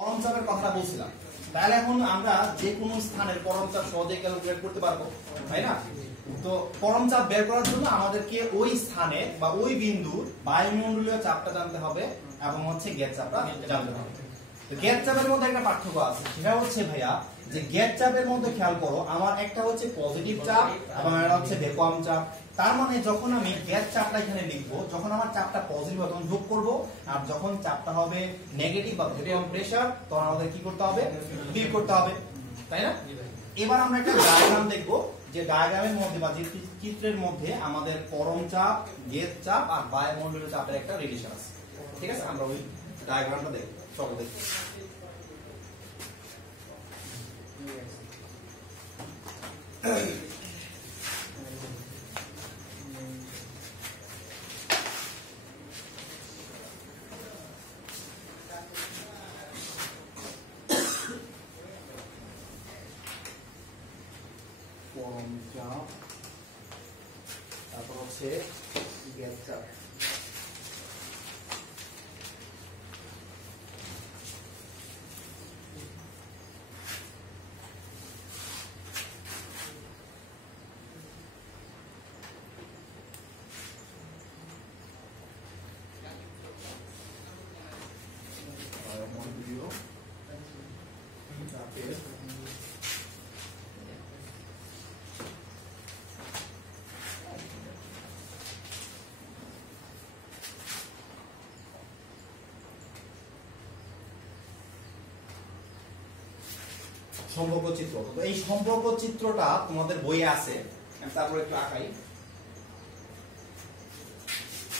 পরম চাপের কথাটা বলছিলাম। তাহলে এখন আমরা যে কোনো স্থানের পরম চাপ সহজে ক্যালকুলেট করতে পারবো, তাই না? তো পরম চাপ বের করার জন্য আমাদেরকে ওই স্থানে বা ওই বিন্দুর বায়ুমণ্ডলীয় চাপটা জানতে হবে এবং হচ্ছে গ্যাস চাপটা জানতে হবে। তো গ্যাস চাপের মধ্যে একটা পার্থক্য আছে, সেটা হচ্ছে ভাইয়া যে গ্যাস চাপের মধ্যে খেয়াল করো, আমার একটা হচ্ছে পজিটিভ চাপ এবং একটা হচ্ছে ভ্যাকুয়াম চাপ। তার মানে যখন আমি গ্যাস চাপটা এখানে লিখবো, যখন আমার চাপটা পজিটিভ হবে তখন যোগ করব, আর যখন চাপটা হবে নেগেটিভ বা ভ্যাকুয়াম প্রেসার তখন আমাদের কি করতে হবে, বিয়োগ করতে হবে, তাই না? এবার আমরা একটা ডায়াগ্রাম দেখব, যে ডায়াগ্রামের মধ্যে বা যে চিত্রের মধ্যে আমাদের পরম চাপ, গ্যাস চাপ আর বায়ুমণ্ডলীয় চাপের একটা রিলেশন আছে। ঠিক আছে, আমরা ওই ডায়াগ্রামটা দেখব। চলো দেখি। পরম চাপ, তারপর হচ্ছে গ্যাস চাপ। বায়ুমণ্ডলীয় চাপের সম্পর্ক চিত্র। তো এই সম্পর্ক চিত্রটা তোমাদের বইয়ে আছে, তারপর একটু আঁকাই।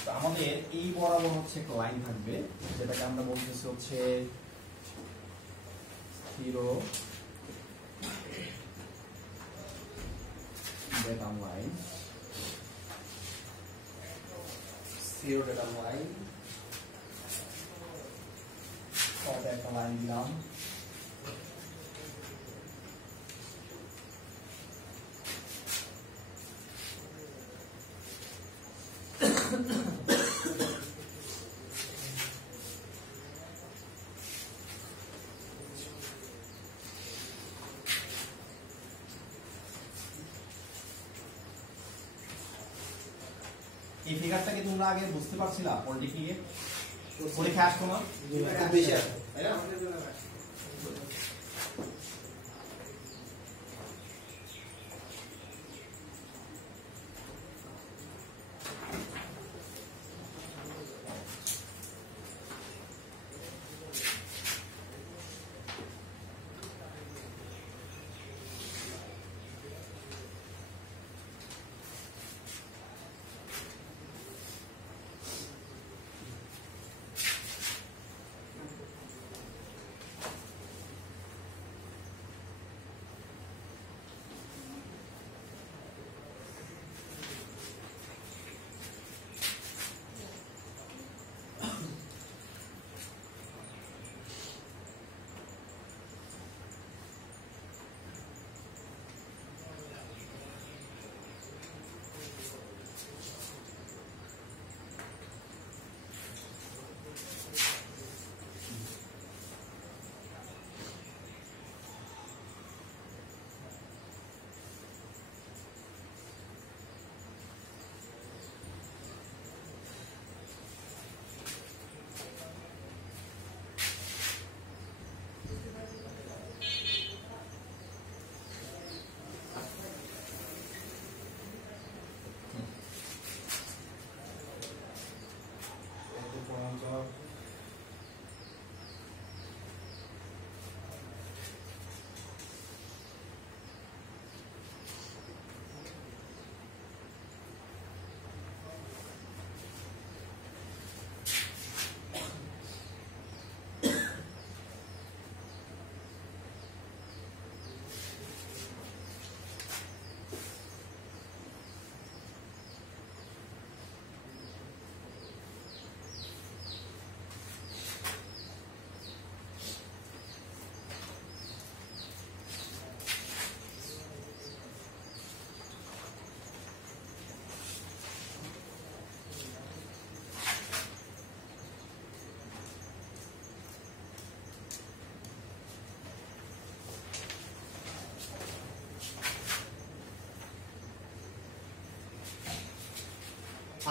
তো আমাদের এই বরাবর হচ্ছে একটা লাইন থাকবে, যেটাকে আমরা বলতেছি হচ্ছে স্থির ডেটাম লাইন, স্থির ডেটাম লাইন। একটা লাইন দিলাম। এই ফিগারটা কি তোমরা আগে বুঝতে পারছিলা? পলিটিক্যালে পরীক্ষা আসতো না, তাই না?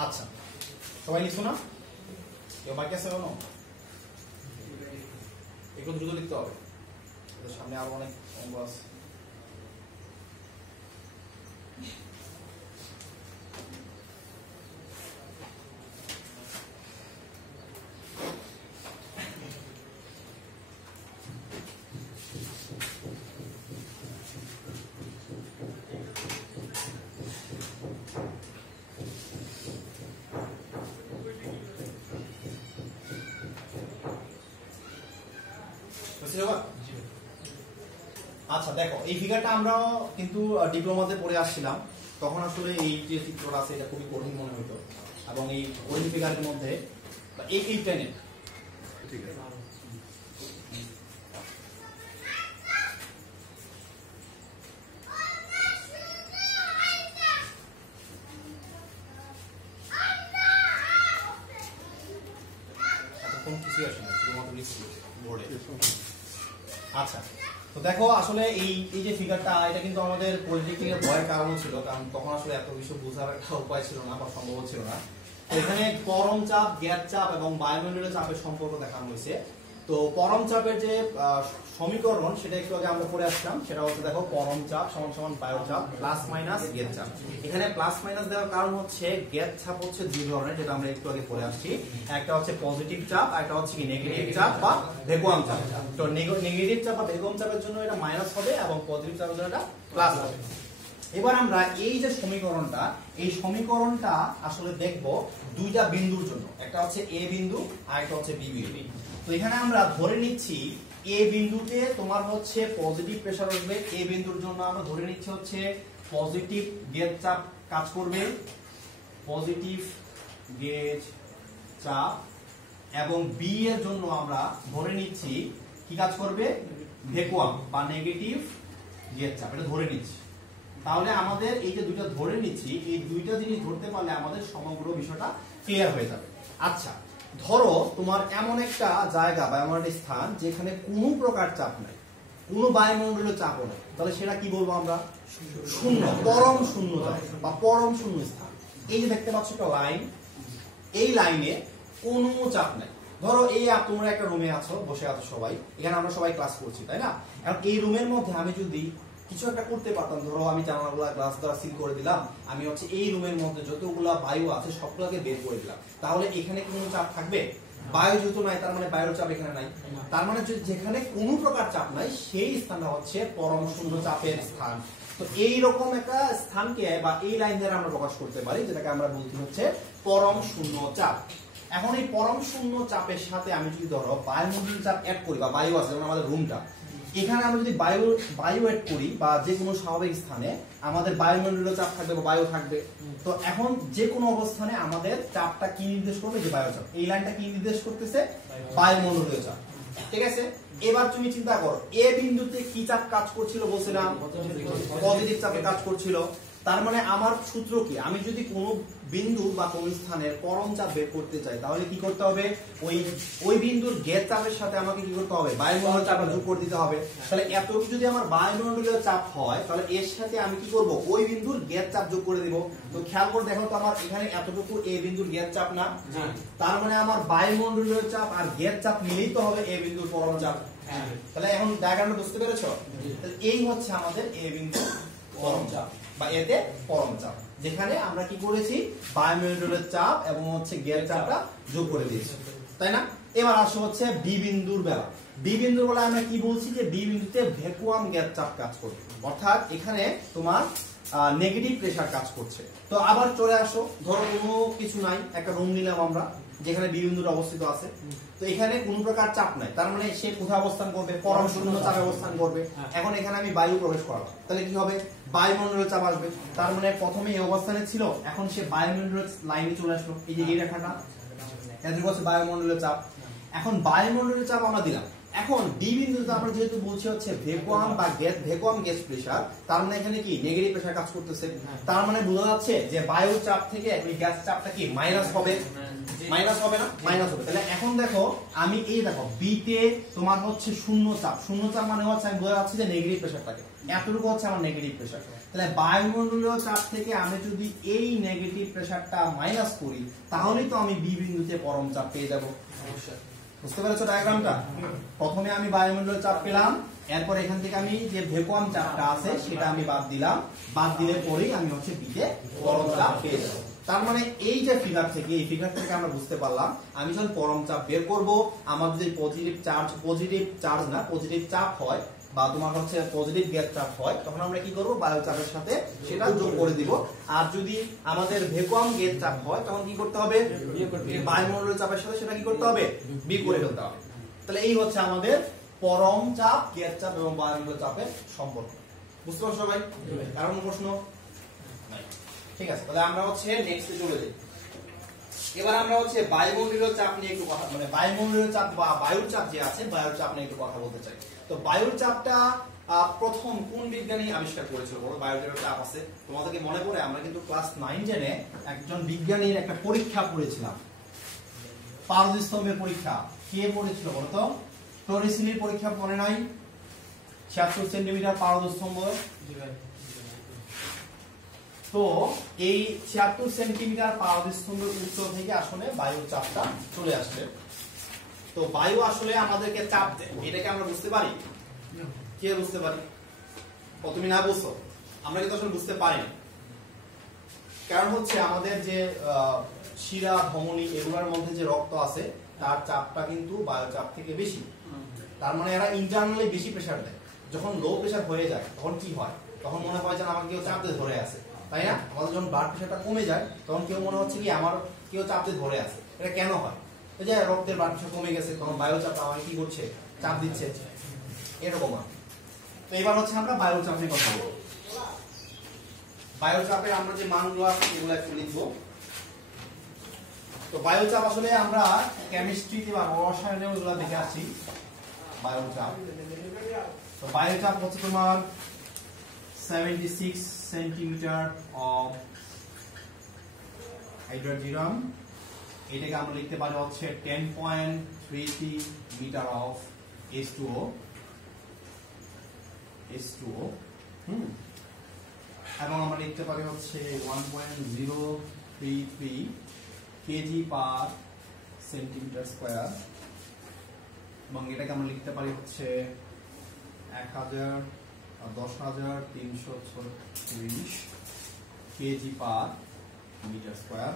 আচ্ছা সবাই লিখছো না? কেউ বাকি আছে কোনো? একটু দ্রুত লিখতে হবে, সামনে আরো অনেক অঙ্গ আছে। আচ্ছা দেখো, এই ফিগারটা আমরা কিন্তু ডিপ্লোমাতে পড়ে আসছিলাম, তখন আসলে এই যে চিত্রটা আছে এটা খুবই কঠিন মনে হতো, এবং এই কঠিন ফিগারের মধ্যে এই টেনে ঠিক আছে কোনো কিছু আসে না, শুধুমাত্র লিখছি বোর্ডে। আচ্ছা তো দেখো আসলে এই যে ফিগারটা, এটা কিন্তু আমাদের পলিটেকনিকের ভয়ের কারণ ছিল, কারণ তখন আসলে এত কিছু বোঝার একটা উপায় ছিল না বা সম্ভব ছিল না। এখানে পরম চাপ, গ্যাস চাপ এবং বায়ুমণ্ডলীয় চাপের সম্পর্ক দেখানো হয়েছে। তো পরম চাপের যে সমীকরণ সেটা একটু আগে আমরা পড়ে আসলাম, সেটা হচ্ছে দেখো পরম চাপ সমান সমান বায়ু চাপ প্লাস মাইনাস গ্যাস চাপ। এখানে প্লাস মাইনাস দেওয়ার কারণ হচ্ছে গ্যাস চাপ হচ্ছে দুই ধরনের, যেটা আমরা একটু আগে পড়ে আসছি। একটা হচ্ছে পজিটিভ চাপ আর একটা হচ্ছে কি নেগেটিভ চাপ বা ভ্যাকুয়াম চাপ। তো নেগেটিভ চাপ বা ভ্যাকুয়াম চাপের জন্য এটা মাইনাস হবে এবং পজিটিভ চাপের জন্য এটা প্লাস হবে। এবার আমরা এই যে সমীকরণটা, এই সমীকরণটা আসলে দেখব দুইটা বিন্দুর জন্য, একটা হচ্ছে এ বিন্দু আর একটা হচ্ছে বি বিন্দু। তো এখানে আমরা ধরে নিচ্ছি এ বিন্দুতে তোমার হচ্ছে পজিটিভ প্রেসার আসবে, এ বিন্দুর জন্য আমরা ধরে নিচ্ছি হচ্ছে পজিটিভ গেজ চাপ কাজ করবে, পজিটিভ গেজ চাপ, এবং বি এর জন্য আমরা ধরে নিচ্ছি কি কাজ করবে, ভ্যাকুয়াম বা নেগেটিভ গেজ চাপ, এটা ধরে নিচ্ছি। তাহলে আমাদের এই যে দুইটা ধরে নিচ্ছি, এই দুইটা জিনিস ধরতে পারলে আমাদের সমগ্র বিষয়টা ক্লিয়ার হয়ে যাবে। আচ্ছা ধরো তোমার এমন একটা জায়গা বা এমন একটা স্থান যেখানে কোনো প্রকার চাপ নাই, কোনো বায়ুমণ্ডলীয় চাপও নাই, তাহলে সেটা কি বলবো আমরা, শূন্য, পরম শূন্য জায়গা বা পরম শূন্য স্থান। এই যে দেখতে পাচ্ছ একটা লাইন, এই লাইনে কোনো চাপ নাই। ধরো এই তোমরা একটা রুমে আছো, বসে আছো সবাই, এখানে আমরা সবাই ক্লাস করছি তাই না? এখন এই রুমের মধ্যে আমি যদি কিছু একটা করতে পারতাম, ধরো আমি জানালাগুলা গ্লাস দ্বারা সিল করে দিলাম, আমি হচ্ছে এই রুমের মধ্যে যতগুলা বায়ু আছে সবগুলোকে বের করে দিলাম, তাহলে এখানে কোনো চাপ থাকবে? বায়ু যেহেতু নাই তার মানে বায়ুর চাপ এখানে নাই, তার মানে যেখানে কোনো প্রকার চাপ নাই সেই স্থানটা হচ্ছে পরম শূন্য চাপের স্থান। তো এইরকম একটা স্থানকে বা এই লাইন দ্বারা আমরা প্রকাশ করতে পারি, যেটাকে আমরা বলতে হচ্ছে পরম শূন্য চাপ। এখন এই পরম শূন্য চাপের সাথে আমি যদি ধরো বায়ুমণ্ডলীয় চাপ অ্যাড করি, বা বায়ু আছে যেমন আমাদের রুমটা, এখানে আমরা যদি বায়ু এড করি বা যে কোনো স্বাভাবিক স্থানে আমাদের বায়ুমণ্ডলীয় চাপ থাকবে বা বায়ু থাকবে। তো এখন যে কোনো অবস্থানে আমাদের চাপটা কি নির্দেশ করবে, যে বায়ু চাপ, এই লাইনটা কি নির্দেশ করতেছে, বায়ুমণ্ডলীয় চাপ। ঠিক আছে, এবার তুমি চিন্তা করো এ বিন্দুতে কি চাপ কাজ করছিল, বলছিলাম পজিটিভ চাপে কাজ করছিল। তার মানে আমার সূত্র কি, আমি যদি কোনো বিন্দু বা কোন স্থানের পরম চাপ বের করতে চাই তাহলে কি করতে হবে, ওই বিন্দুর গ্যাস চাপের সাথে আমাকে কি করতে হবে, বায়ুমণ্ডলীয় চাপ যোগ করে দিতে হবে। তাহলে এতটুকু যদি আমার বায়ুমণ্ডলীয় চাপ হয় তাহলে এর সাথে আমি কি করব, ওই বিন্দুর গ্যাস চাপ যোগ করে দিব। তো খেয়াল করে দেখো তো আমার এখানে এতটুকু এ বিন্দুর গ্যাস চাপ না, তার মানে আমার বায়ুমণ্ডলীয় চাপ আর গ্যাস চাপ মিলেই তো হবে এ বিন্দুর পরম চাপ। তাহলে এখন ডায়াগ্রামটা বুঝতে পেরেছো? তাহলে এই হচ্ছে আমাদের এ বিন্দু পরম চাপ বা এতে পরম চাপ, যেখানে আমরা কি করেছি, বায়ুমণ্ডলের চাপ এবং হচ্ছে গ্যাস চাপটা যোগ করে দিয়েছি, তাই না? এবার আসো হচ্ছে বি বিন্দুর বেলা। বি বিন্দুর বেলা আমরা কি বলছি, যে বি বিন্দুতে ভ্যাকুয়াম গ্যাস চাপ কাজ করবে, অর্থাৎ এখানে তোমার নেগেটিভ প্রেসার কাজ করছে। তো আবার চলে আসো, ধরো কোনো কিছু নাই, একটা রুম নিলাম আমরা যেখানে বি বিন্দুর অবস্থিত আছে। তো এখানে কোন প্রকার চাপ নাই, তার মানে সে কোথায় অবস্থান করবে, পরম শূন্য চাপে অবস্থান করবে। এখন এখানে আমি বায়ু প্রবেশ করালাম, তাহলে কি হবে, বায়ুমণ্ডলীয় চাপ আসবে। তার মানে প্রথমে এই অবস্থানে ছিল, এখন সে বায়ুমণ্ডলীয় লাইনে চলে আসলো, এই যে এই রেখাটা, এদের হচ্ছে বায়ুমণ্ডলীয় চাপ। এখন বায়ুমণ্ডলীয় চাপ আমরা দিলাম, এখন ডি বিন্দুতে আমরা যেহেতু বলছি হচ্ছে ভ্যাকুয়াম বা ভ্যাকুয়াম গ্যাস প্রেসার, তার মানে এখানে কি নেগেটিভ প্রেসার কাজ করতেছে, তার মানে বোঝা যাচ্ছে যে বায়ুর চাপ থেকে ওই গ্যাস চাপটা কি মাইনাস হবে, মাইনাস হবে না, মাইনাস হবে। তাহলে এখন দেখো আমি এই দেখো বি তে তোমার হচ্ছে শূন্য চাপ, শূন্য চাপ মানে হচ্ছে আমি বোঝা যাচ্ছে যে নেগেটিভ প্রেসারটাকে, এতটুকু হচ্ছে আমার নেগেটিভ প্রেসার। তাহলে বায়ুমণ্ডলীয় চাপ থেকে আমি যদি এই নেগেটিভ প্রেসারটা মাইনাস করি তাহলেই তো আমি বি বিন্দুতে পরম চাপ পেয়ে যাব। বুঝতে পেরেছো ডায়াগ্রামটা? প্রথমে আমি বায়ুমণ্ডলীয় চাপ পেলাম, এরপর এখান থেকে আমি যে ভ্যাকুয়াম চাপটা আছে সেটা আমি বাদ দিলাম, বাদ দিলে পরেই আমি হচ্ছে বি তে পরম চাপ পেয়ে যাব। তার মানে এই যে ফিগার থেকে, এই ফিগার থেকে আমরা বুঝতে পারলাম আমি যখন পরম চাপ বের করব, আমার যদি পজিটিভ চার্জ না পজিটিভ চাপ হয় বা তোমার হচ্ছে পজিটিভ গ্যাস চাপ হয়, তখন আমরা কি করব বায়ু চাপের সাথে সেটা যোগ করে দিব। আর যদি আমাদের ভ্যাকুয়াম গ্যাস চাপ হয় তখন কি করতে হবে, বায়ুমণ্ডলীয় চাপের সাথে সেটা কি করতে হবে, বিয়োগ করে ফেলতে হবে। তাহলে এই হচ্ছে আমাদের পরম চাপ, গ্যাস চাপ এবং বায়ুমণ্ডলীয় চাপের সম্পর্ক। বুঝতে পারছো সবাই? কারণ প্রশ্ন নাই? ঠিক আছে, তাহলে আমরা হচ্ছে নেক্সটে চলে যাই। এবার আমরা হচ্ছে বায়ুমণ্ডলীয় চাপ নিয়ে একটু কথা, মানে বায়ুমণ্ডলীয় চাপ বা বায়ুর চাপ যে আছে, বায়ুর চাপ নিয়ে একটু কথা বলতে চাই। তো বায়ুর চাপটা প্রথম কোন বিজ্ঞানী আবিষ্কার করেছিল বলো? বায়ুর যে চাপ আছে তোমাদেরকে মনে পড়ে? আমরা কিন্তু ক্লাস 9 10-এ একজন বিজ্ঞানীর একটা পরীক্ষা পড়েছিলাম, পারদস্তম্ভের পরীক্ষা। কে পড়েছিল বলো তো? টরিসিলির পরীক্ষা মনে নাই? 76 সেন্টিমিটার পারদস্তম্ভ। তো এই 76 সেন্টিমিটার পারদস্তম্ভের উচ্চতা থেকে আসলে বায়ুর চাপটা চলে আসছে। তো বায়ু আসলে আমাদেরকে চাপ দেয়, এটাকে আমরা বুঝতে পারি? কে বুঝতে পারি? ও তুমি না বুঝছো? আমরা কিন্তু আসলে বুঝতে পারি না। কারণ হচ্ছে আমাদের যে শিরা ধমনী এগুলোর মধ্যে যে রক্ত আছে তার চাপটা কিন্তু বায়ু চাপ থেকে বেশি। তার মানে এরা ইন্টারনালি বেশি প্রেসার দেয়। যখন লো প্রেসার হয়ে যায় তখন কি হয়? তখন মনে হয় যে আমাকে কেউ চাপ দিয়ে ধরে আছে, তাই না? আমাদের যখন ব্লাড প্রেসারটা কমে যায় তখন কেউ মনে হচ্ছে কি আমার কেউ চাপ দিয়ে ধরে আছে। এটা কেন হয়? এই যে রক্তের ব্লাড প্রেসার কমে গেছে, তখন বায়ু চাপ আমাকে কি করছে, চাপ দিচ্ছে, এরকম। তো এবার হচ্ছে আমরা বায়ু চাপ নিয়ে কথা বলবো। বায়ু চাপের আমরা যে মানগুলো আছে এগুলো একটু লিখবো। তো বায়ু চাপ আসলে আমরা কেমিস্ট্রিতে বা রসায়নে ওগুলো দেখে আসছি বায়ু চাপ। তো বায়ু চাপ হচ্ছে তোমার 76 সেন্টিমিটার অফ হাইড্রোজেন, এটাকে আমরা লিখতে পারি হচ্ছে 10.33 মিটার অফ H2O। এবং আমরা লিখতে পারি হচ্ছে 1.033 কেজি পার সেন্টিমিটার স্কয়ার, এবং এটাকে আমরা লিখতে পারি হচ্ছে 10,336 কেজি পার মিটার স্কয়ার।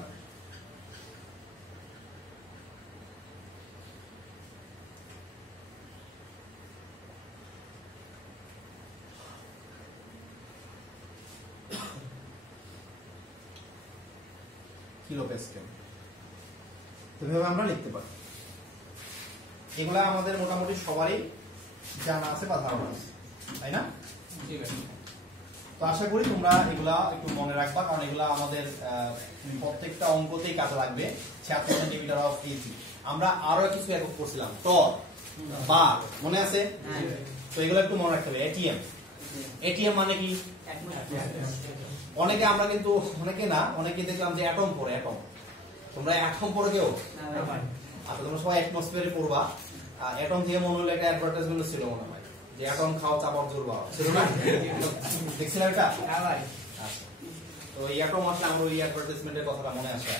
কিলোপ্যাসকেল। এভাবে আমরা লিখতে পারি। এগুলা আমাদের মোটামুটি সবারই জানা আছে বা ধারণা আছে, তাই না? ঠিক আছে। তো আশা করি তোমরা এগুলা একটু মনে রাখবা, কারণ এগুলা আমাদের প্রত্যেকটা অঙ্কতেই কাজে লাগবে। 76 সেন্টিমিটার অফ এজি। আমরা আরো কিছু একক করছিলাম, টর বা মনে আছে? তো এগুলো একটু মনে রাখতে হবে। এটিএম, এটিএম মানে কি? অনেকে আমরা কিন্তু অনেকে না, অনেকে দেখলাম যে অ্যাটম পড়ে। অ্যাটম, তোমরা অ্যাটম পড়ে কেউ? আচ্ছা, তোমরা সবাই অ্যাটমসফিয়ারে পড়বা। অ্যাটম থেকে মনে হলো একটা অ্যাডভার্টাইজমেন্ট ছিল মনে হয়, যে অ্যাটম খাও চাপার জোর বাড়াও, ছিল না? দেখছিলাম এটা? আচ্ছা, তো এই অ্যাটম আসলে আমরা ওই অ্যাডভার্টাইজমেন্টের কথাটা মনে আসে।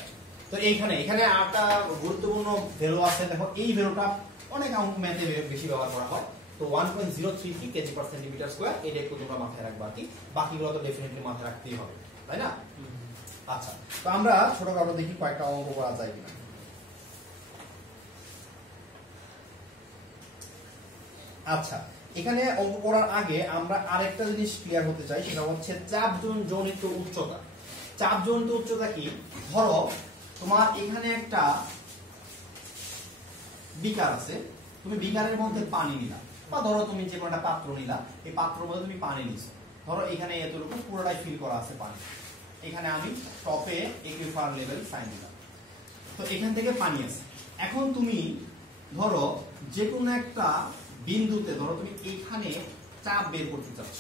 তো এখানে আরেকটা গুরুত্বপূর্ণ ভ্যালু আছে, দেখো এই ভ্যালুটা অনেক অঙ্ক ম্যাথে বেশি ব্যবহার করা হয়। তো 1.033 কেজি পার সেন্টিমিটার স্কয়ার, এটা একটু তোমরা মাথায় রাখবা। কি বাকিগুলো তো ডেফিনেটলি মাথায় রাখতেই হবে, তাই না? আচ্ছা, তো আমরা ছোটখাটো দেখি কয়েকটা অঙ্ক করা যায় কিনা। আচ্ছা, এখানে অঙ্ক করার আগে আমরা আরেকটা জিনিস ক্লিয়ার হতে চাই, সেটা হচ্ছে চাপজনিত উচ্চতা। চাপজনিত উচ্চতা কি? ধরো তোমার এখানে একটা বিকার আছে, তুমি বিকারের মধ্যে পানি নিলা, বা ধরো তুমি যে কোনো একটা পাত্র নিলা, এই পাত্রের মধ্যে তুমি পানি নিছো। ধরো এখানে এতটুকু পুরোটাই ফিল করা আছে পানি। এখানে আমি টপে একুইফার লেভেল সাইন দিলাম। তো এখান থেকে পানি আছে। এখন তুমি ধরো যে কোনো একটা বিন্দুতে, ধরো তুমি এখানে চাপ বের করতে চাচ্ছ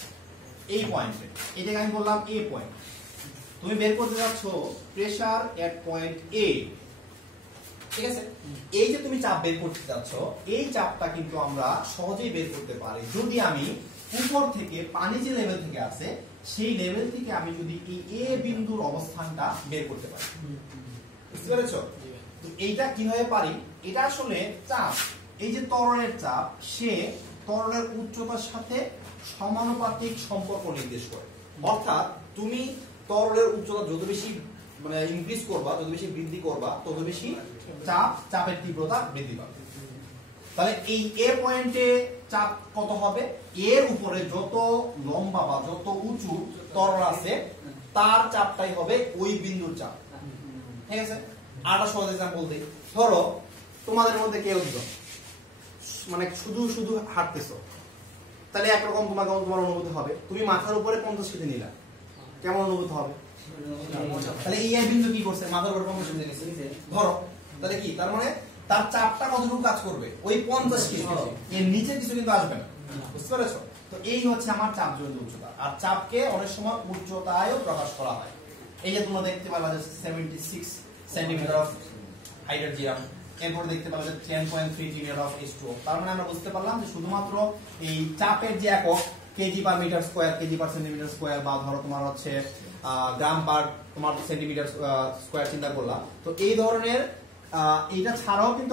এই পয়েন্টে, এটাকে আমি বললাম এ পয়েন্ট, তুমি বের করতে যাচ্ছ প্রেসার এট পয়েন্ট এ, ঠিক আছে? এই যে তুমি চাপ বের করতে যাচ্ছ, এই চাপটা কিন্তু আমরা সহজেই বের করতে পারি যদি আমি উপর থেকে পানি যে লেভেল থেকে আছে সেই লেভেল থেকে আমি যদি এই এ বিন্দুর অবস্থানটা বের করতে পারি। বুঝতে পেরেছো? তো এইটা কিভাবে পারি? এটা আসলে চাপ, এই যে তরলের চাপ, সে তরলের উচ্চতার সাথে সমানুপাতিক সম্পর্ক নির্দেশ করে। অর্থাৎ তুমি তরলের উচ্চতা যত বেশি মানে ইনক্রিজ করবা, যত বেশি বৃদ্ধি করবা, তত বেশি চাপের তীব্রতা বৃদ্ধি পাবে। তাহলে এই এ পয়েন্টে চাপ কত হবে? এর উপরে যত লম্বা বা যত উঁচু তরল আছে তার চাপটাই হবে ওই বিন্দুর চাপ। ঠিক আছে? আরেকটা সহজ এক্সাম্পল দেই। ধরো তোমাদের মধ্যে কেউ একজন মানে শুধু শুধু হাঁটতেছো, তাহলে একরকম তোমার অনুভূতি হবে। তুমি মাথার উপরে 50 কেজি নিলা, কেমন অনুভূতি হবে? তাহলে এই বিন্দু কি করছে? মাথার উপরে 50 কেজি নিচ্ছে ধরো, তাহলে কি তার মানে তার চাপটা কতটুকু কাজ করবে? ওই 50 কেজি, এর নিচে কিছু কিন্তু আসবে না। বুঝতে পেরেছো? তো এই হচ্ছে আমার চাপজনিত উচ্চতা। আর চাপকে অনেক সময় উচ্চতায়ও প্রকাশ করা হয়। এই যে তোমরা দেখতে পারলা যে 76 সেন্টিমিটার অফ হাইড্রোজেন জিরাফ, এরপর দেখতে পারলা যে 10.3 লিটার অফ H2O। তার মানে আমরা বুঝতে পারলাম যে শুধুমাত্র এই চাপের যে একক KG per metre square, KG per centimetre square, বা ধরো তোমার হচ্ছে গ্রাম পার তোমার সেন্টিমিটার স্কয়ার চিন্তা করলাম, তো এই ধরনের এইটা ছাড়াও কিন্তু